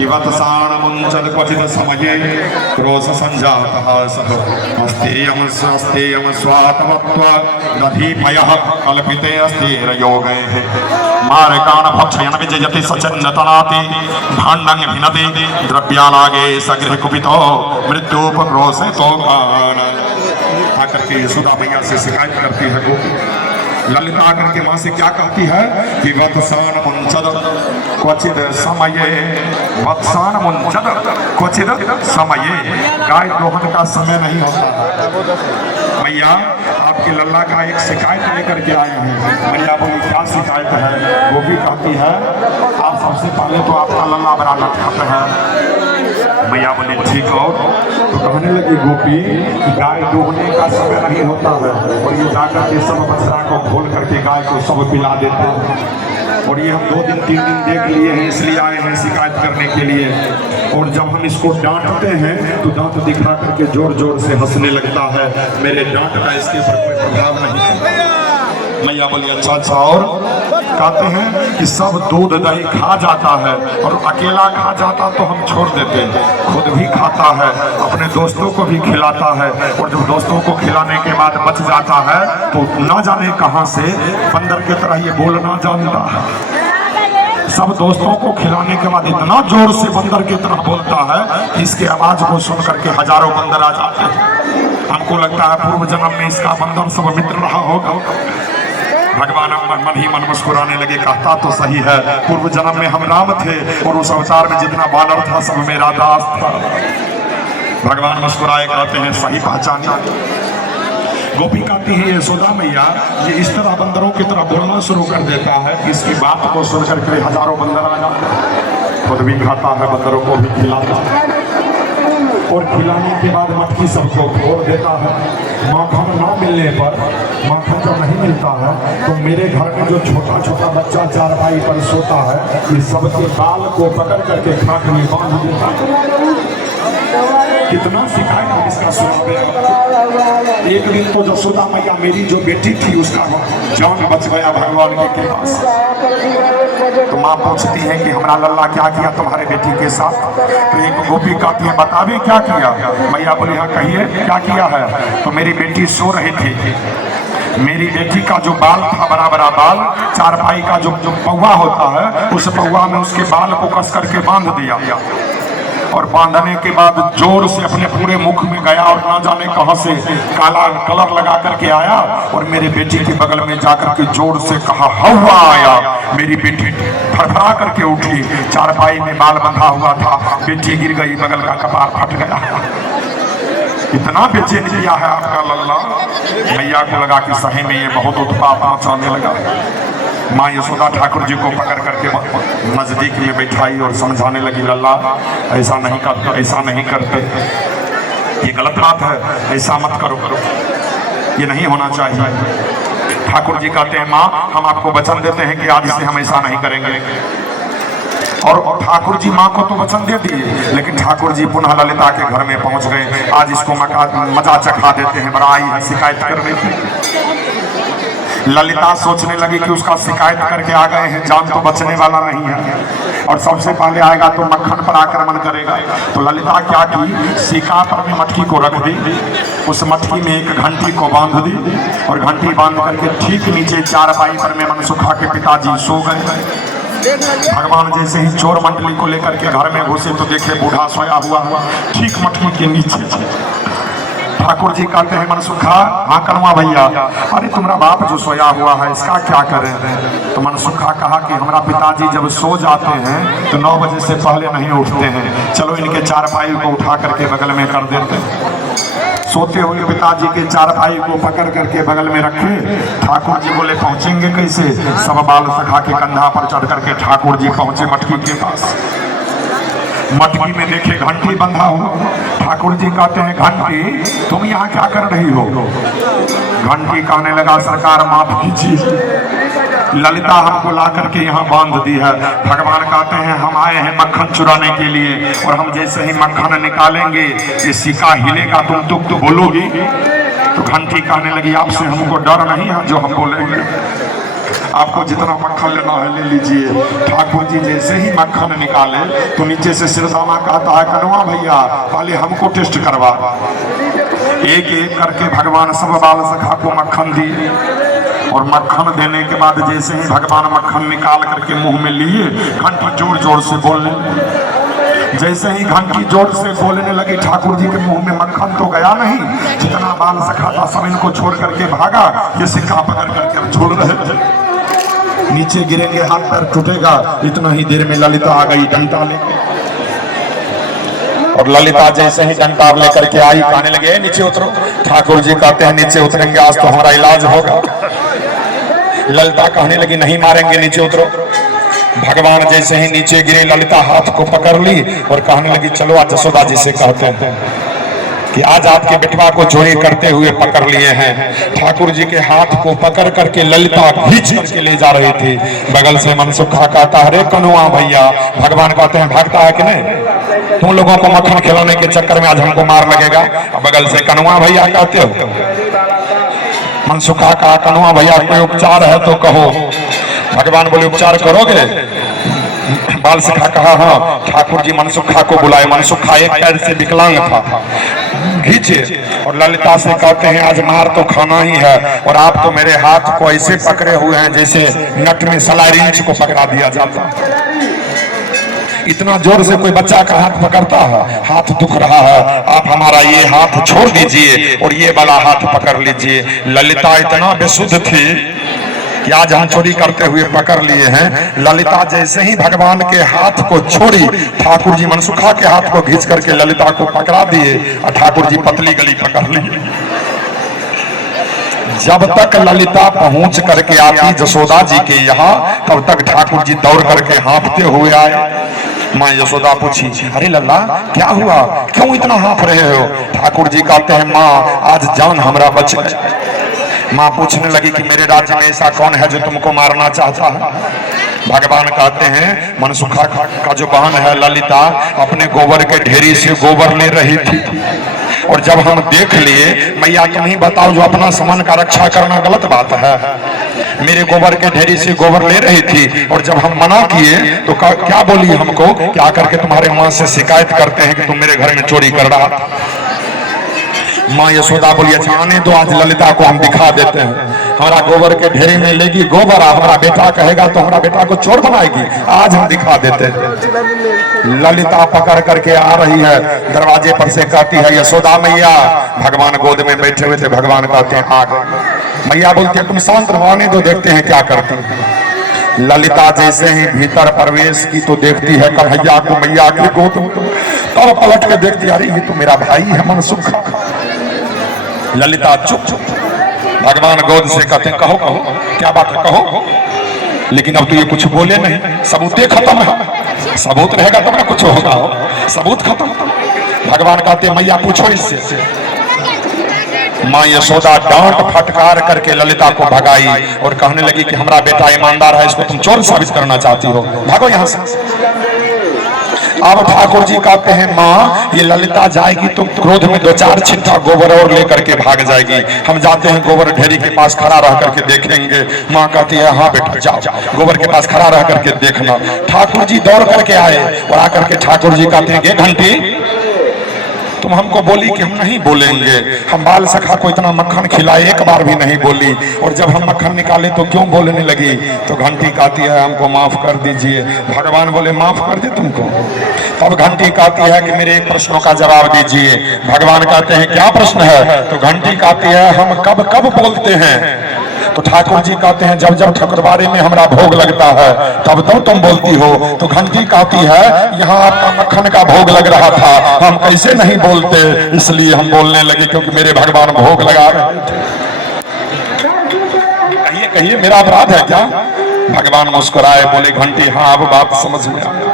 किवत्साण मुञ्चत् क्वचित् समये क्रोश संजातः सः अस्तेयं स्वातवत्वा दधीमयः कल्पिते अस्थिरयोगैः मारकान् भक्षयन् विजयति सचन्नतनाति भाण्डं भिनति द्रव्यालागे सगृह कुपितो मृत्युपक्रोशितो आकर के यशोदा मैया से शिकायत करती है गोपी। ललिता आकर के मां से क्या कहती है कि वत्सान मुंचद क्वचित समये, वत्सान मुंचद क्वचित समये, गाय दोहन का समय नहीं होता। मैया आपकी लल्ला का एक शिकायत लेकर के आए हैं। मैया बोली क्या शिकायत है? वो भी कहती है आप सबसे पहले तो आपका लल्ला बड़ा नटखट है। मैया बोली ठीक हो। तो कहने लगी गोपी गाय दोहने का समय नहीं होता है और ये जाकर के सब बछड़ा को खोल करके गाय को सब पिला देता है और ये हम 2 दिन 3 दिन देख लिए हैं, इसलिए आए हैं शिकायत करने के लिए। और जब हम इसको डांटते हैं तो दांत दिखा करके जोर जोर से हंसने लगता है। मेरे डांट का इसके ऊपर कोई प्रभाव नहीं। मैया बोली अच्छा और कहते हैं कि सब दूध दही खा जाता है और अकेला खा जाता तो हम छोड़ देते, खुद भी खाता है, अपने दोस्तों को भी खिलाता है और जब दोस्तों को खिलाने के बाद बच जाता है तो ना जाने कहां से बंदर की तरह ये बोलना जानता है। सब दोस्तों को खिलाने के बाद इतना जोर से बंदर की तरह बोलता है कि इसके आवाज को सुन करके हजारों बंदर आ जाते हैं। हमको लगता है पूर्व जन्म में इसका बंदर सब मित्र रहा होगा। भगवान मन ही मन मुस्कुराने लगे, कहता तो सही है पूर्व जन्म में हम राम थे और उस अवतार में जितना बानर था सब मेरा दास था। भगवान मुस्कुराए, कहते हैं सही पहचाना। गोपी कहती है यशोदा मैया ये इस तरह बंदरों की तरह बोलना शुरू कर देता है कि इसकी बात को सुनकर के हजारों बंदर आ जाते हैं। खुद भी खाता है, बंदरों को भी खिलाता है और खिलाने के बाद मटकी सबको फोड़ देता है। माखन ना मिलने पर, माखन जब नहीं मिलता है तो मेरे घर में जो छोटा छोटा बच्चा चारपाई पर सोता है ये सबके बाल को पकड़ करके खाक में बांध देता है। कितना शिकायत है इसका सुना। एक दिन तो यशोदा मैया मेरी जो बेटी थी उसका जान बच गया भगवान के कृपा से। तो माँ पूछती है कि हमारा लल्ला क्या किया तुम्हारे बेटी के साथ? तो एक गोपी कहती है बतावे क्या किया? मैया बोली हाँ कहिए क्या किया है? तो मेरी बेटी सो रही थी, मेरी बेटी का जो बाल था बड़ा बड़ा बाल, चारपाई का जो पौवा होता है उस पौवा में उसके बाल को कस करके बांध दिया और बांधने के बाद जोर से अपने पूरे मुख में गया और ना जाने कहां से काला कलर लगा करके आया और मेरे बेटी के बगल में जाकर के जोर से कहा हवा आया। मेरी बेटी फड़फड़ा करके उठी, चारपाई में बाल बंधा हुआ था, बेटी गिर गई, बगल का कपार फट गया। इतना बेचैन किया है आपका लल्ला। मैया को लगा कि सही में ये बहुत उत्पात मचाने लगा। माँ यशोदा ठाकुर जी को पकड़ करके नजदीक में बैठाई और समझाने लगी लल्ला ऐसा नहीं करते, ऐसा नहीं करते, ये गलत बात है, ऐसा मत करो, ये नहीं होना चाहिए। ठाकुर जी कहते हैं माँ हम आपको वचन देते हैं कि आज से हम ऐसा नहीं करेंगे। और ठाकुर जी माँ को तो वचन दे दिए लेकिन ठाकुर जी पुनः ललिता के घर में पहुंच गए। आज इसको मजा चखा देते हैं, बड़ा आई है शिकायत कर देते। ललिता सोचने लगी कि उसका शिकायत करके आ गए हैं, जान तो बचने वाला नहीं है और सबसे पहले आएगा तो मक्खन पर आक्रमण करेगा। तो ललिता क्या की, सिक्का पर में मटकी को रख दी, उस मटकी में एक घंटी को बांध दी और घंटी बांध करके ठीक नीचे चारपाई पर में मनसुखा के पिताजी सो गए। भगवान जैसे ही चोर मंडली को लेकर के घर में घुसे तो देखे बूढ़ा सोया हुआ ठीक मटकी के नीचे। ठाकुर जी कहते हैं मनसुखा हाँ कनुआ भैया, अरे तुम्हारा बाप जो सोया हुआ है इसका क्या करें? तो मनसुखा कहा कि हमारा पिताजी जब सो जाते हैं तो 9 बजे से पहले नहीं उठते हैं, चलो इनके चारपाई को उठा करके बगल में कर देते हैं। सोते हुए पिताजी के चारपाई को पकड़ करके बगल में रखे। ठाकुर जी बोले पहुंचेंगे कैसे? सब बाल सखा के कंधा पर चढ़ करके ठाकुर जी पहुंचे मटकी के पास। मटकी में देखे घंटी बंधा हो। ठाकुर जी कहते हैं घंटी तुम यहाँ क्या कर रही हो? घंटी कहने लगा सरकार माफ कीजिए, ललिता हमको ला करके यहाँ बांध दी है। भगवान कहते हैं हम आए हैं मक्खन चुराने के लिए और हम जैसे ही मक्खन निकालेंगे ये सिक्का हिलेगा, तुम तो बोलोगी। तो घंटी कहने लगी आपसे हमको डर नहीं है जो हम बोलेंगे। आपको जितना मक्खन लेना है ले लीजिए। ठाकुर जी जैसे ही मक्खन निकाले तो नीचे से सिरसामा कहता है कनवा भैया पहले हमको टेस्ट करवा। एक एक करके भगवान सब बाल सखा को मक्खन दिए और मक्खन देने के बाद जैसे ही भगवान मक्खन निकाल करके मुंह में लिए घंटी जोर जोर से बोलने। जैसे ही घंटी जोर से बोलने लगी ठाकुर जी के मुंह में मक्खन तो गया नहीं, जितना बाल सखा था सब इनको छोड़ करके भागा। ये सिक्का पकड़ करके हम छोड़ रहे थे, नीचे गिरेंगे हाथ पैर टूटेगा। इतना ही देर में ललिता आ गई डंडा लेके, और ललिता जैसे ही डंडा लेकर के आई कहने लगे नीचे उतरो। ठाकुर जी कहते हैं नीचे उतरेंगे आज तो हमारा इलाज होगा। ललिता कहने लगी नहीं मारेंगे नीचे उतरो। भगवान जैसे ही नीचे गिरे ललिता हाथ को पकड़ ली और कहने लगी चलो आज जसोदा जी से कहते हैं कि आज आपके बेटवा को चोरी करते हुए पकड़ लिए हैं। ठाकुर जी के हाथ को पकड़ करके ललिता खींच करके ले जा रही थी। बगल से मनसुखा कहता है अरे कनुआ भैया। भगवान कहते हैं भागता है कि नहीं, तुम लोगों को मक्खन खिलाने के चक्कर में आज हमको मार लगेगा। बगल से कनुआ भैया कहते हो। मनसुखा कहा कनुआ भैया कोई उपचार है तो कहो। भगवान बोले उपचार करोगे। बाल सखा कहा हाँ। ठाकुर जी मनसुखा को बुलाए। मनसुखा एक पैर से विकलांग था, खींचे और ललिता से कहते हैं आज मार तो खाना ही है और आप तो मेरे हाथ को ऐसे पकड़े हुए हैं जैसे नट में सलाई रिंच को पकड़ा दिया जाता। इतना जोर से कोई बच्चा का हाथ पकड़ता है, हाथ दुख रहा है, आप हमारा ये हाथ छोड़ दीजिए और ये वाला हाथ पकड़ लीजिए। ललिता इतना बेसुध थी कि आज हम चोरी करते हुए पकड़ लिए हैं। ललिता जैसे ही भगवान के हाथ को छोड़ी, ठाकुर जी मनसुखा के हाथ को खींच करके ललिता को पकड़ा दिए और ठाकुर जी पतली गली पकड़ ली। जब तक ललिता पहुंच करके आती जसोदा जी के यहाँ तब तक ठाकुर जी दौड़ करके हाँफते हुए आए। माँ यशोदा पूछी अरे लल्ला क्या हुआ, क्यों इतना हाँफ रहे हो। ठाकुर जी कहते हैं माँ आज जान हमरा बच गई। माँ पूछने लगी कि मेरे राज्य में ऐसा कौन है जो तुमको मारना चाहता है। भगवान कहते हैं मनसुखा का जो बहन है ललिता अपने गोबर के ढेरी से गोबर ले रही थी और जब हम देख लिए मैया तुम ही बताओ जो अपना सामान का रक्षा करना गलत बात है। मेरे गोबर के ढेरी से गोबर ले रही थी और जब हम मना किए तो क्या बोली हमको क्या करके तुम्हारे माँ से शिकायत करते हैं कि तुम मेरे घर में चोरी कर रहा। माँ यशोदा बोली अच्छा आने दो आज ललिता को हम दिखा देते हैं। हमारा गोबर के ढेरी में लेगी गोबर, हमारा बेटा कहेगा तो हमारा बेटा को चोर बनाएगी। आज हम दिखा देते हैं। ललिता पकड़ करके आ रही है, दरवाजे पर से कहती है यशोदा मैया। भगवान गोद में बैठे हुए थे। भगवान कहते हैं आ गए। मैया बोलती है तुम शांत रहो आने दो देखते हैं क्या करती है। ललिता जैसे ही भीतर प्रवेश की तो देखती है कन्हैया को मैया के गोद में। तब पलट के देखती अरे ये तो मेरा भाई है मनसुखा। ललिता चुप। भगवान गोद से कहते कहो कहो क्या बात है कहो। लेकिन अब तो ये कुछ बोले नहीं, सबूत खत्म है। सबूत रहेगा तब ना कुछ होगा, सबूत खत्म। भगवान कहते मैया पूछो इससे। माँ यशोदा डांट फटकार करके ललिता को भगाई और कहने लगी कि हमारा बेटा ईमानदार है, इसको तुम चोर साबित करना चाहती हो, भागो यहाँ से। अब ठाकुर जी कहते हैं माँ ये ललिता जाएगी तो क्रोध में 2-4 छिट्टा गोबर और लेकर के भाग जाएगी। हम जाते हैं गोबर ढेरी के पास खड़ा रह करके देखेंगे। माँ कहती है हाँ बेटा जाओ गोबर के पास खड़ा रह करके देखना। ठाकुर जी दौड़ करके आए और आकर के ठाकुर जी कहते हैं घंटी तुम हमको बोली कि हम नहीं बोलेंगे। हम बाल सखा को इतना मक्खन खिलाए एक बार भी नहीं बोली और जब हम मक्खन निकाले तो क्यों बोलने लगी। तो घंटी कहती है हमको माफ कर दीजिए। भगवान बोले माफ कर दे तुमको। तब घंटी कहती है कि मेरे एक प्रश्नों का जवाब दीजिए। भगवान कहते हैं क्या प्रश्न है। तो घंटी कहती है हम कब कब बोलते हैं। तो ठाकुर जी कहते हैं जब जब ठकुरबारे में हमारा भोग लगता है तब तो तुम बोलती हो। तो घंटी कहती है यहाँ आपका मक्खन का भोग लग रहा था, हम कैसे नहीं बोलते, इसलिए हम बोलने लगे क्योंकि मेरे भगवान भोग लगा रहे थे। कहिए कहिए मेरा अपराध है क्या। भगवान मुस्कुराए बोले घंटी हाँ अब बात समझ में आ।